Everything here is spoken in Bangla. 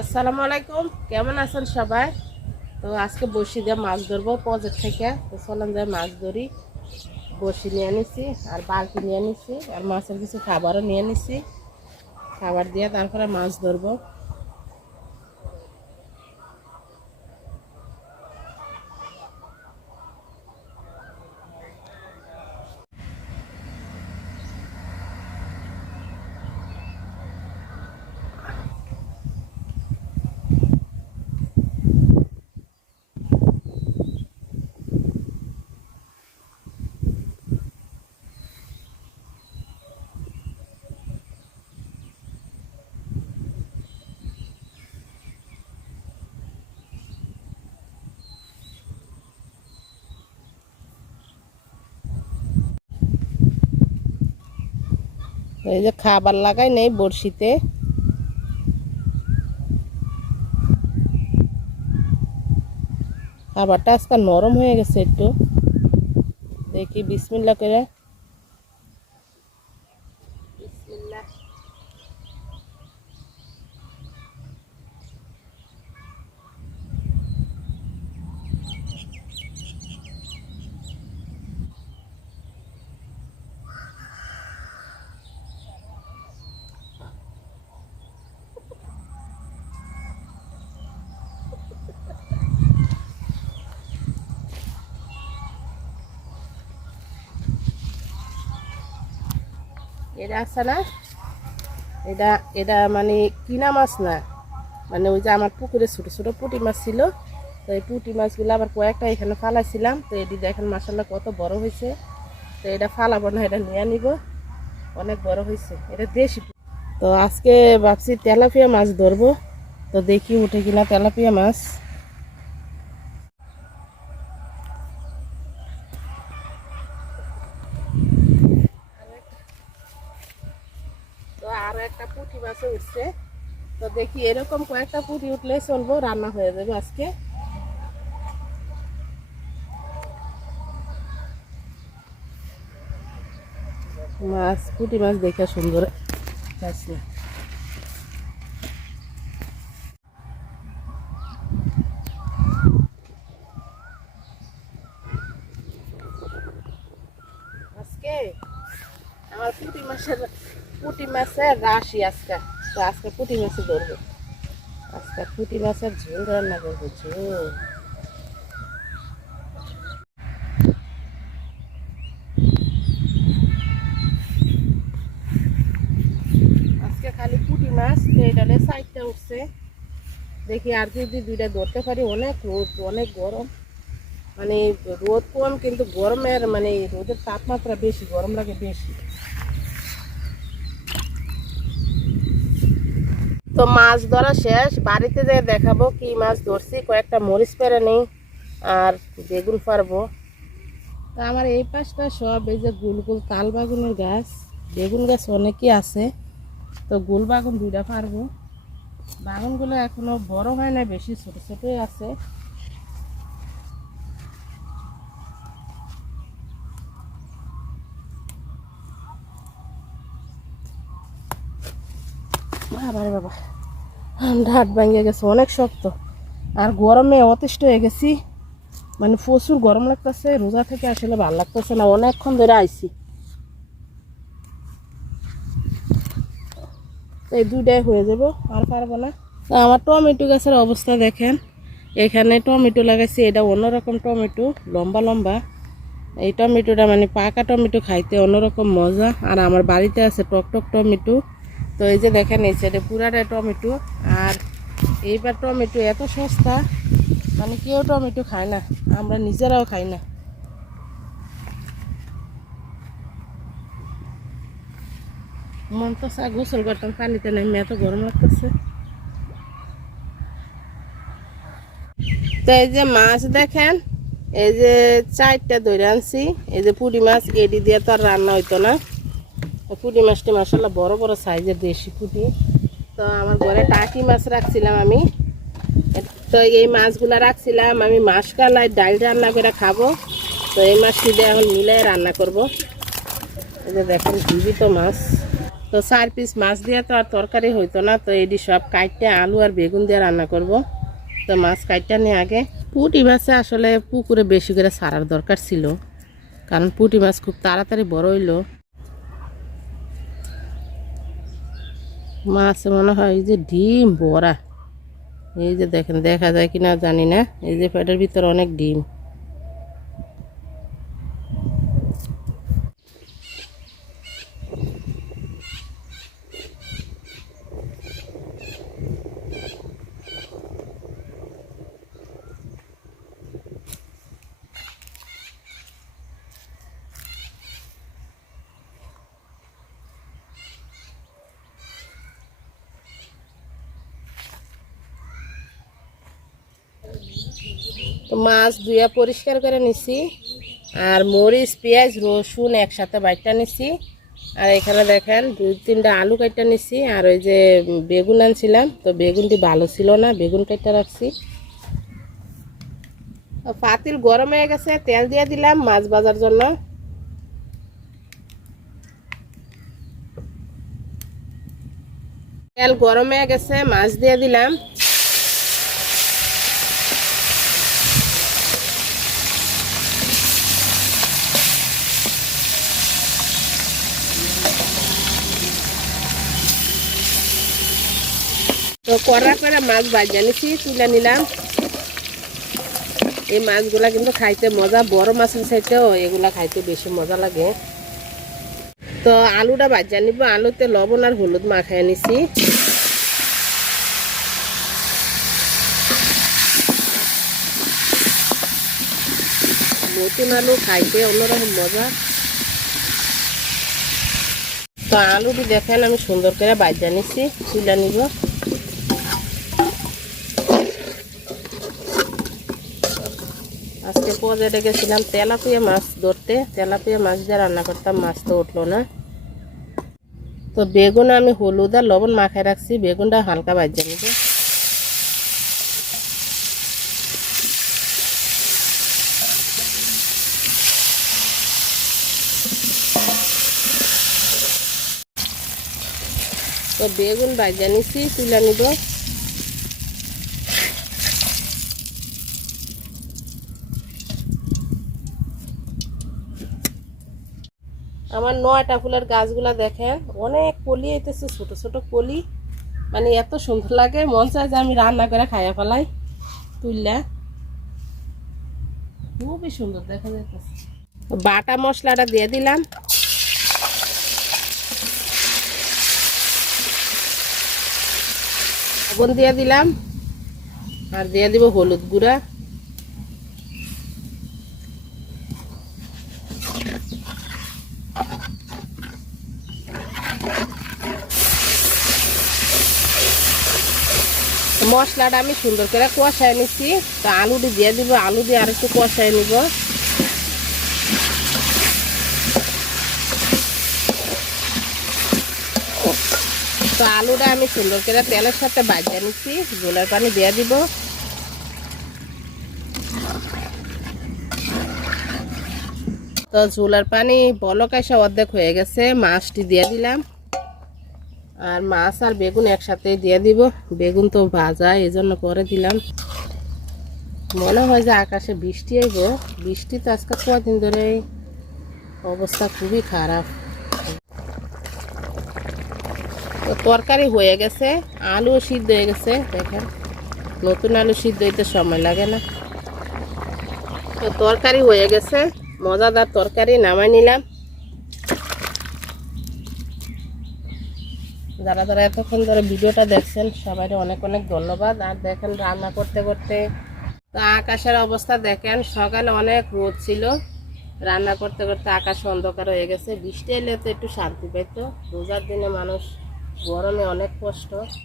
আসসালামু আলাইকুম। কেমন আছেন সবাই? তো আজকে বসি দিয়ে মাছ ধরবো প্রজেক্ট থেকে। তো চলেন যে মাছ ধরি। বসি নিয়ে নিছি, আর বালতি নিয়ে নিছি, আর মাছের কিছু খাবারও নিয়ে নিছি। খাবার দিয়ে তারপরে মাছ ধরবো। এই যে খাবার লাগাই নেই বড়শিতে। খাবারটা আজকাল নরম হয়ে গেছে একটু। দেখি, বিসমিল্লা করে। বিসমিল্লাহ। এটা আছে না এটা এটা মানে কিনা মাছ না। মানে ওই যে আমার পুকুরে ছোটো ছোটো পুঁটি মাছ ছিল। তো এই পুঁটি মাছগুলো আবার কয়েকটা এখানে ফালাইছিলাম। তো এটি দেখেন মাসাল্লাহ কত বড় হয়েছে। তো এটা ফালাবো না, এটা নিয়ে নিব। অনেক বড় হয়েছে। এটা দেশি তো আজকে ভাবছি তেলাপিয়া মাছ ধরবো। তো দেখি উঠে কিনা তেলাপিয়া মাছ। একটা পুঁটি মাছও উঠছে। তো দেখি এরকম কয়েকটা পুঁটি উঠলে চলবো, রান্না হয়ে যাবে আজকে। মাছ, পুঁটি মাছ দেখে সুন্দর আজকে আমার পুঁটি মাছের পুঁটি মাছের রাশি আজকে। তো আজকে পুঁটি মাছে ধরবো। আজকে পুঁটি মাছের ঝোল রান্না করব, ঝোল। আজকে খালি পুঁটি উঠছে। দেখি আর যদি দুইটা ধরতে পারি, অনেক রোদ, অনেক গরম। মানে রোদ কম, কিন্তু গরমের মানে রোদের তাপমাত্রা বেশি, গরম লাগে বেশি। তো মাছ ধরা শেষ। বাড়িতে যেয়ে দেখাবো কি মাছ ধরছি, কয়েকটা মরিচ পেরে নেই আর বেগুন পারব তা আমার এই পাশটা সব এই যে গুল গুল তাল বাগুনের গাছ, বেগুন গাছ অনেকই আছে। তো গুল বাগুন দুইটা পারব বাগুনগুলো এখনও বড় হয় না বেশি ছোট ছোটই আছে। বাবারে বাবা। ঢাট ভাঙিয়ে গেছে, অনেক শক্ত। আর গরমে অতিষ্ঠ হয়ে গেছি। মানে প্রচুর গরম লাগতেছে, রোজা থেকে আসলে ভালো লাগতেছে না, অনেকক্ষণ ধরে আইছি। এই দুইটাই হয়ে যাব, আর পারব না। আমার টমেটো গাছের অবস্থা দেখেন। এখানে টমেটো লাগাইছি, এটা অন্যরকম টমেটো, লম্বা লম্বা। এই টমেটোটা মানে পাকা টমেটো খাইতে অন্যরকম মজা। আর আমার বাড়িতে আছে টক টক টমেটো। তো এই যে দেখেন, এই সাইডে পুরাটা টমেটো। আর এইবার টমেটো এত সস্তা মানে কেউ টমেটো খায় না, আমরা নিজেরাও খাই না। মন তো চা, গোসল করতাম, পানিতে নেমে এত গরম লাগতেছে। তো এই যে মাছ দেখেন, এই যে চারটা ধরে আনছি, এই যে পুঁটি মাছ এডি দিয়ে তো আর রান্না হইতো না। পুঁটি মাছটি মাসাল্লাহ বড় বড় সাইজের দেশি পুঁটি। তো আমার ঘরে টাকি মাছ রাখছিলাম আমি। তো এই মাছগুলা রাখছিলাম, আমি মাছ কালাই ডাল রান্না করে খাব। তো এই মাছটি দিয়ে এখন মিলাই রান্না করব। এই যে দেখেন জীবিত মাছ। তো চার পিস মাছ দিয়ে তো আর তরকারি হইতো না, তো এটি সব কাইটে আলু আর বেগুন দিয়ে রান্না করব। তো মাছ কাইটটা নিয়ে আগে। পুঁটি মাছে আসলে পুকুরে বেশি করে সারার দরকার ছিল। কারণ পুঁটি মাছ খুব তাড়াতাড়ি বড় হইল। মাছ মনে হয় এই যে ডিম ভরা এই যে দেখেন, দেখা যায় কিনা জানি না। এই যে পেটের ভিতরে অনেক ডিম। তো মাছ ধুয়া পরিষ্কার করে নিছি, আর মরিচ, পেঁয়াজ, রসুন একসাথে বাইটটা নিছি। আর এখানে দেখেন, দুই তিনটা আলু কাটটা নিছি, আর ওই যে বেগুন আনছিলাম, তো বেগুনটি ভালো ছিল না, বেগুন কাটটা রাখছি। পাতিল গরম হয়ে গেছে, তেল দিয়ে দিলাম মাছ ভাজার জন্য। তেল গরম হয়ে গেছে, মাছ দিয়ে দিলাম। তো কড়া করে মাছ ভাজা নিছি তুলে নিলাম। এই মাছগুলা কিন্তু খাইতে মজা, বড় মাছের চাইতেও এগুলা খাইতে বেশি মজা লাগে। তো আলুটা ভাজা নিব আলুতে লবণ আর হলুদ মাখায় নিছি নতুন আলু খাইতে অন্যরকম মজা। তো আলুটি দেখেন আমি সুন্দর করে ভাজা নিছি তুলে নিব। পজেটে গেছিলাম তেলাপিয়া মাছ ধরতে। তেলাপিয়া মাছ দিয়ে রান্না করতাম, মাছ তো উঠল না। তো বেগুন আমি হলুদ আর লবণ মাখায় রাখছি, বেগুনটা হালকা ভাজা নিব তো বেগুন ভাজা নিছি, তুলে নিব। আমার নয়টা ফুলের গাছগুলা দেখেন, অনেক কলি হইতেছে, ছোট ছোট কলি। মানে এত সুন্দর লাগে, মন চায় যে আমি রান্না করে খাইয়া ফেলাই তুললা খুবই সুন্দর দেখা যাইতেছে। বাটা মশলাটা দিয়ে দিলাম। লবণ দিয়ে দিলাম, আর দিয়ে দিব হলুদ গুঁড়া। মশলাটা আমি সুন্দর করে কষায় নিচ্ছি তো আলুটি দিয়ে দিব, আলু দিয়ে আর একটু কষায় নিব। তো আলুটা আমি সুন্দর করে তেলের সাথে বাজিয়ে নিচ্ছি জলের পানি দিয়ে দিব। তো ঝোলার পানি বলক আসা অর্ধেক হয়ে গেছে, মাছটি দিয়ে দিলাম। আর মাছ আর বেগুন একসাথে দিয়ে দিব। বেগুন তো ভাজা এই জন্য পরে দিলাম। মনে হয় যে আকাশে বৃষ্টি আইব। বৃষ্টি তো আজকে কদিন ধরে অবস্থা খুবই খারাপ। তো তরকারি হয়ে গেছে আলু সিদ্ধ হয়ে গেছে, দেখেন। নতুন আলু সিদ্ধ হইতে সময় লাগে না। তো তরকারি হয়ে গেছে, মজাদার তরকারি নামাই নিলাম। যারা যারা এতক্ষণ ধরে ভিডিওটা দেখছেন সবাই অনেক অনেক ধন্যবাদ। আর দেখেন রান্না করতে করতে তো আকাশের অবস্থা দেখেন, সকালে অনেক রোদ ছিল। রান্না করতে করতে আকাশ অন্ধকার হয়ে গেছে। বৃষ্টি এলে তো একটু শান্তি পেত রোজার দিনে মানুষ গরমে অনেক কষ্ট।